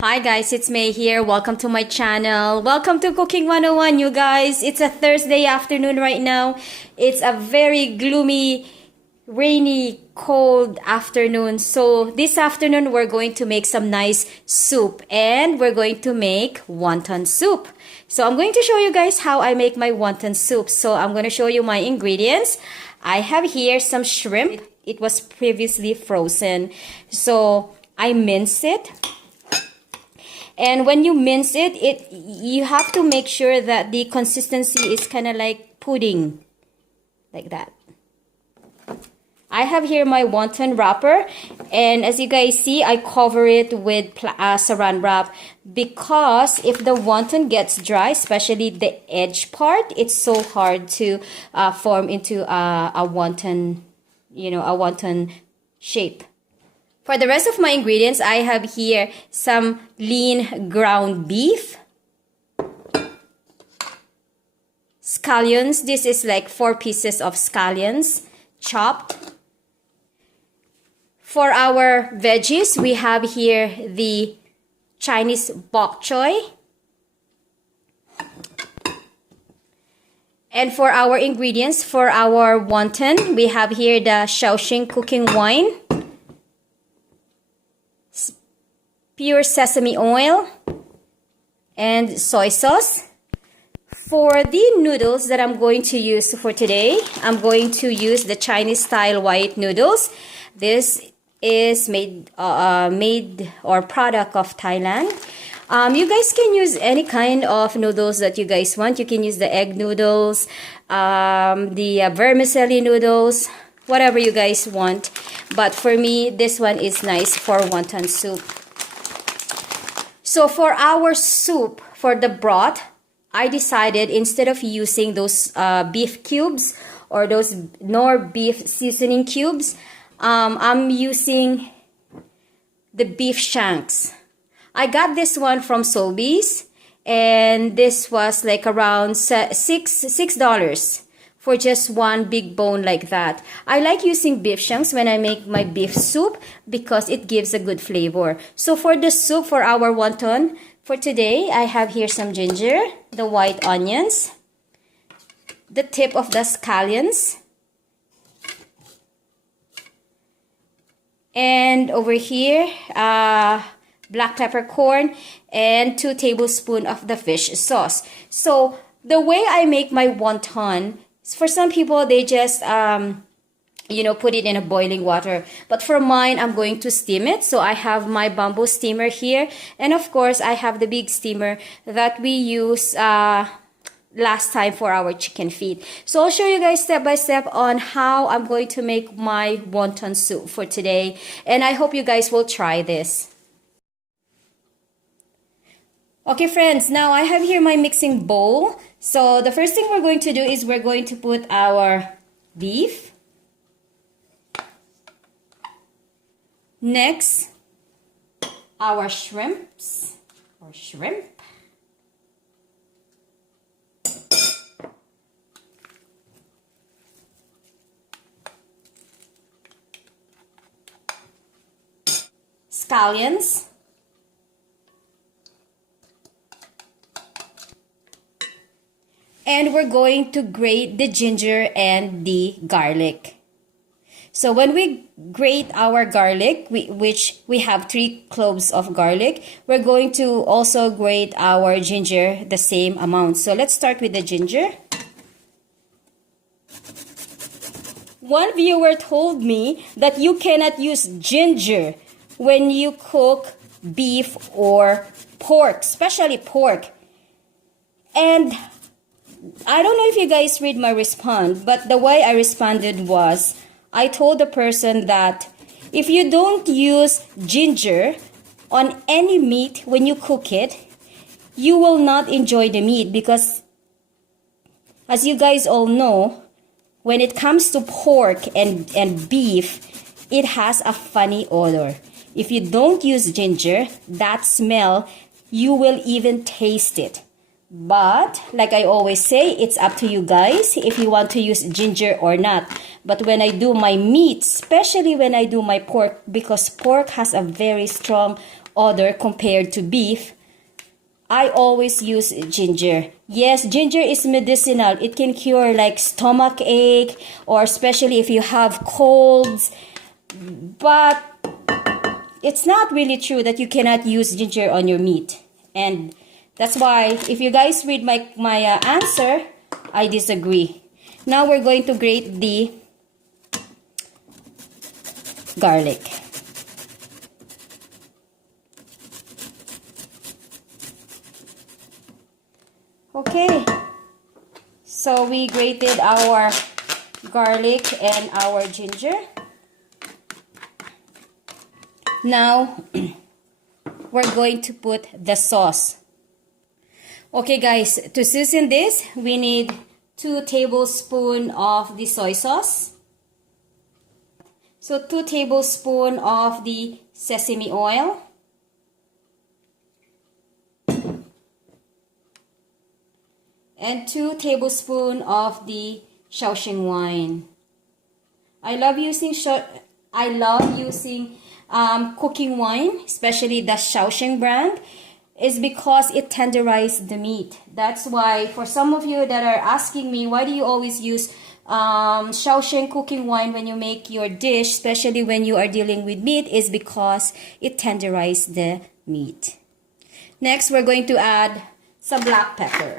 Hi guys, it's May here. Welcome to my channel. Welcome to Cooking 101, you guys. It's a Thursday afternoon right now. It's a very gloomy, rainy, cold afternoon. So this afternoon, we're going to make some nice soup. And we're going to make wonton soup. So I'm going to show you guys how I make my wonton soup. So I'm going to show you my ingredients. I have here some shrimp. It was previously frozen. So I mince it. And when you mince it, you have to make sure that the consistency is kind of like pudding, like that. I have here my wonton wrapper, and as you guys see, I cover it with saran wrap because if the wonton gets dry, especially the edge part, it's so hard to form into a wonton, a wonton shape. For the rest of my ingredients, I have here some lean ground beef, scallions. This is like 4 pieces of scallions chopped. For our veggies, we have here the Chinese bok choy. And for our ingredients, for our wonton, we have here the Shaoxing cooking wine, pure sesame oil, and soy sauce. For the noodles that I'm going to use for today, I'm going to use the Chinese style white noodles. This is made or product of Thailand. You guys can use any kind of noodles that you guys want. You can use the egg noodles, the vermicelli noodles, whatever you guys want. But for me, this one is nice for wonton soup. So for our soup, for the broth, I decided instead of using those beef cubes or those nor beef seasoning cubes, I'm using the beef shanks. I got this one from Sobeys, and this was like around $6 for just one big bone like that. I like using beef shanks when I make my beef soup because it gives a good flavor. So for the soup, for our wonton, for today, I have here some ginger, the white onions, the tip of the scallions, and over here, black peppercorn, and 2 tablespoons of the fish sauce. So the way I make my wonton, for some people, they just, put it in a boiling water. But for mine, I'm going to steam it. So I have my bamboo steamer here. And of course, I have the big steamer that we use last time for our chicken feet. So I'll show you guys step by step on how I'm going to make my wonton soup for today. And I hope you guys will try this. Okay friends, now I have here my mixing bowl. So the first thing we're going to do is we're going to put our beef. Next, our shrimps or shrimp. Scallions. And we're going to grate the ginger and the garlic. So when we grate our garlic, which we have 3 cloves of garlic, we're going to also grate our ginger the same amount. So let's start with the ginger. One viewer told me that you cannot use ginger when you cook beef or pork, especially pork. And I don't know if you guys read my response, but the way I responded was, I told the person that if you don't use ginger on any meat when you cook it, you will not enjoy the meat because, as you guys all know, when it comes to pork and beef, it has a funny odor. If you don't use ginger, that smell, you will even taste it. But like I always say, it's up to you guys if you want to use ginger or not. But when I do my meat, especially when I do my pork, because pork has a very strong other compared to beef, I always use ginger. Yes, ginger is medicinal. It can cure like stomach ache, or especially if you have colds. But it's not really true that you cannot use ginger on your meat. And that's why if you guys read my answer, I disagree. Now we're going to grate the garlic. Okay, so we grated our garlic and our ginger. Now we're going to put the sauce. Okay guys, to season this, we need 2 tablespoons of the soy sauce. So 2 tablespoons of the sesame oil. And 2 tablespoons of the Shaoxing wine. I love using cooking wine, especially the Shaoxing brand, is because it tenderizes the meat. That's why for some of you that are asking me, why do you always use Shaoxing cooking wine when you make your dish, especially when you are dealing with meat, is because it tenderizes the meat. Next, we're going to add some black pepper.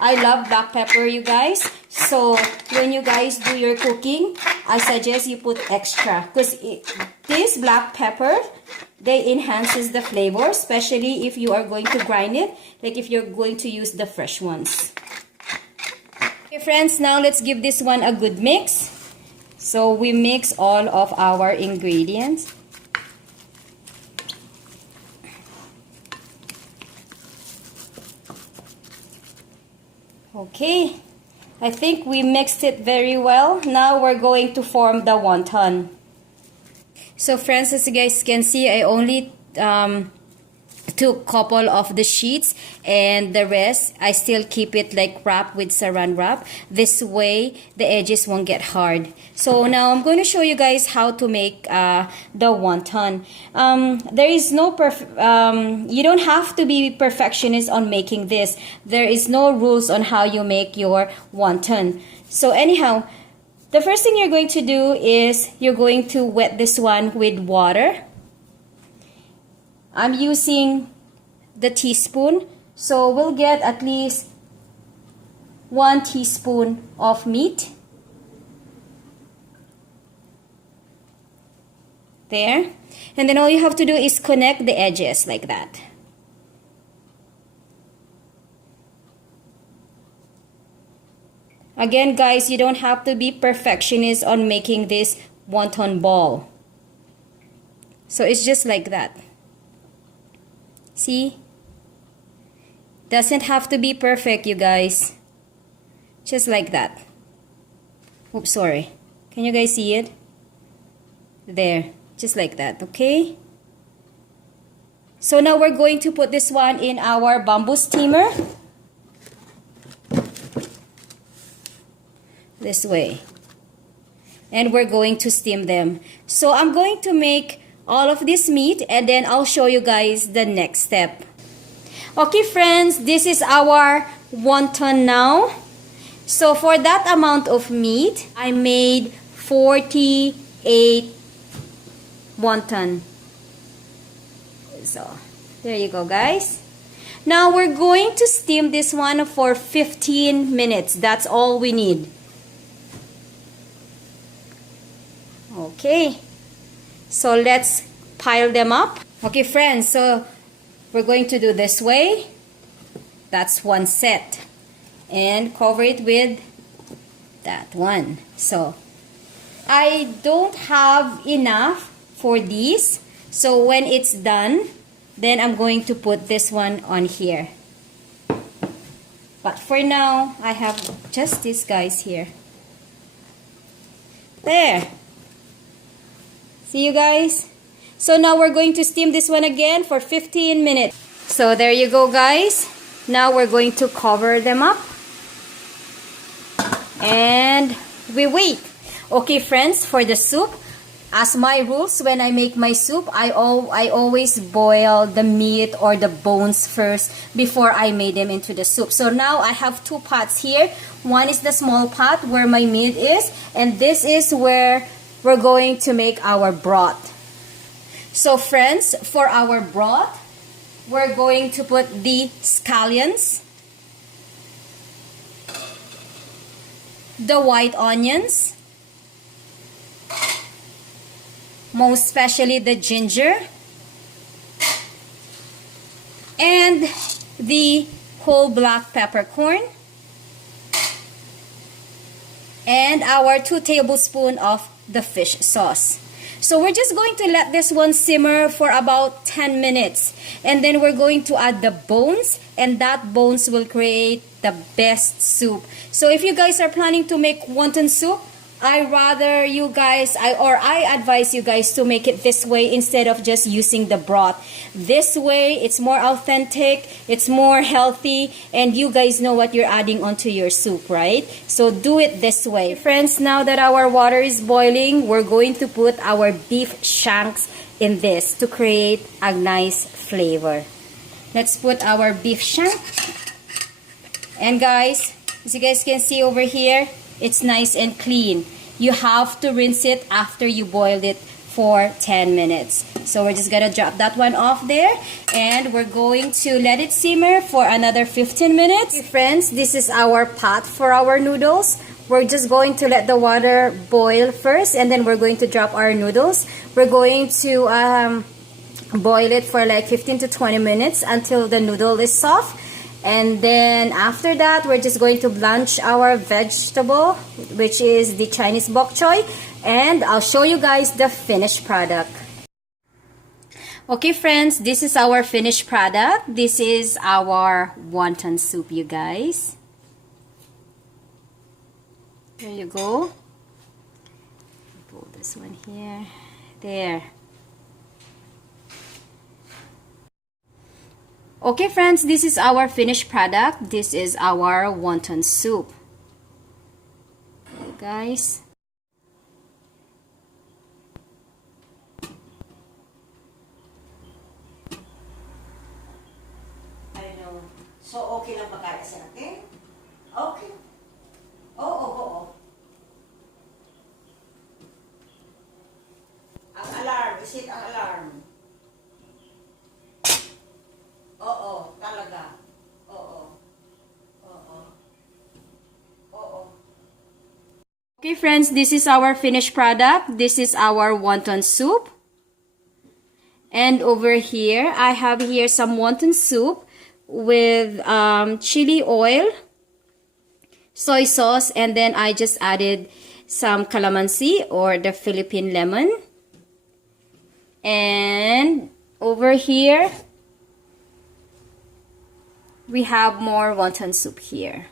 I love black pepper, you guys. So when you guys do your cooking, I suggest you put extra, because this black pepper, they enhances the flavor, especially if you are going to grind it, like if you're going to use the fresh ones. Okay friends, now let's give this one a good mix. So we mix all of our ingredients. Okay, I think we mixed it very well. Now we're going to form the wonton. So friends, as you guys can see, I only took a couple of the sheets, and the rest I still keep it like wrapped with saran wrap. This way the edges won't get hard. So now I'm going to show you guys how to make the wonton. There is no you don't have to be perfectionist on making this. There is no rules on how you make your wonton. So anyhow, the first thing you're going to do is you're going to wet this one with water. I'm using the teaspoon, so we'll get at least 1 teaspoon of meat. There. And then all you have to do is connect the edges like that. Again guys, you don't have to be perfectionist on making this wonton ball. So it's just like that. See? Doesn't have to be perfect, you guys. Just like that. Oops, sorry. Can you guys see it? There. Just like that, okay? So now we're going to put this one in our bamboo steamer. This way. And we're going to steam them. So I'm going to make all of this meat, and then I'll show you guys the next step. Okay friends, this is our wonton now. So for that amount of meat, I made 48 wonton. So there you go guys. Now we're going to steam this one for 15 minutes. That's all we need. Okay. So let's pile them up. Okay friends, so we're going to do this way. That's one set. And cover it with that one. So I don't have enough for these. So when it's done, then I'm going to put this one on here. But for now, I have just these guys here. There. See you guys? So now we're going to steam this one again for 15 minutes. So there you go guys. Now we're going to cover them up. And we wait. Okay friends, for the soup, As my rules, when I make my soup, I always boil the meat or the bones first before I made them into the soup. So now I have two pots here. One is the small pot where my meat is, and this is where we're going to make our broth. So friends, for our broth, we're going to put the scallions, the white onions, most especially the ginger, and the whole black peppercorn, and our 2 tablespoons of the fish sauce. So we're just going to let this one simmer for about 10 minutes. And then we're going to add the bones, and that bones will create the best soup. So if you guys are planning to make wonton soup, I advise you guys to make it this way instead of just using the broth. This way, it's more authentic, it's more healthy, and you guys know what you're adding onto your soup, right? So do it this way. Friends, now that our water is boiling, we're going to put our beef shanks in this to create a nice flavor. Let's put our beef shank. And guys, as you guys can see over here, it's nice and clean. You have to rinse it after you boiled it for 10 minutes. So we're just gonna drop that one off there, and we're going to let it simmer for another 15 minutes. Okay, friends, this is our pot for our noodles. We're just going to let the water boil first, and then we're going to drop our noodles. We're going to boil it for like 15 to 20 minutes until the noodle is soft. And then after that, we're just going to blanch our vegetable, which is the Chinese bok choy, and I'll show you guys the finished product. Okay friends, this is our finished product. This is our wonton soup, you guys. There you go. Pull this one here. There. Okay friends, this is our finished product. This is our wonton soup. Okay guys. I know. So okay lang pagkain sa atin? Okay. Oo. Ang alarm. Is it ang alarm? Oo, talaga. Oo. Okay friends, this is our finished product. This is our wonton soup. And over here, I have here some wonton soup with chili oil, soy sauce, and then I just added some calamansi or the Philippine lemon. And over here, we have more wonton soup here.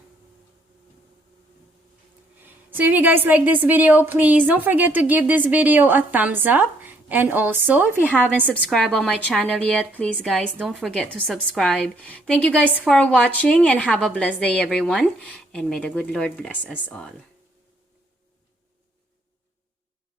So if you guys like this video, please don't forget to give this video a thumbs up. And also, if you haven't subscribed on my channel yet, please guys, don't forget to subscribe. Thank you guys for watching, and have a blessed day everyone. And may the good Lord bless us all.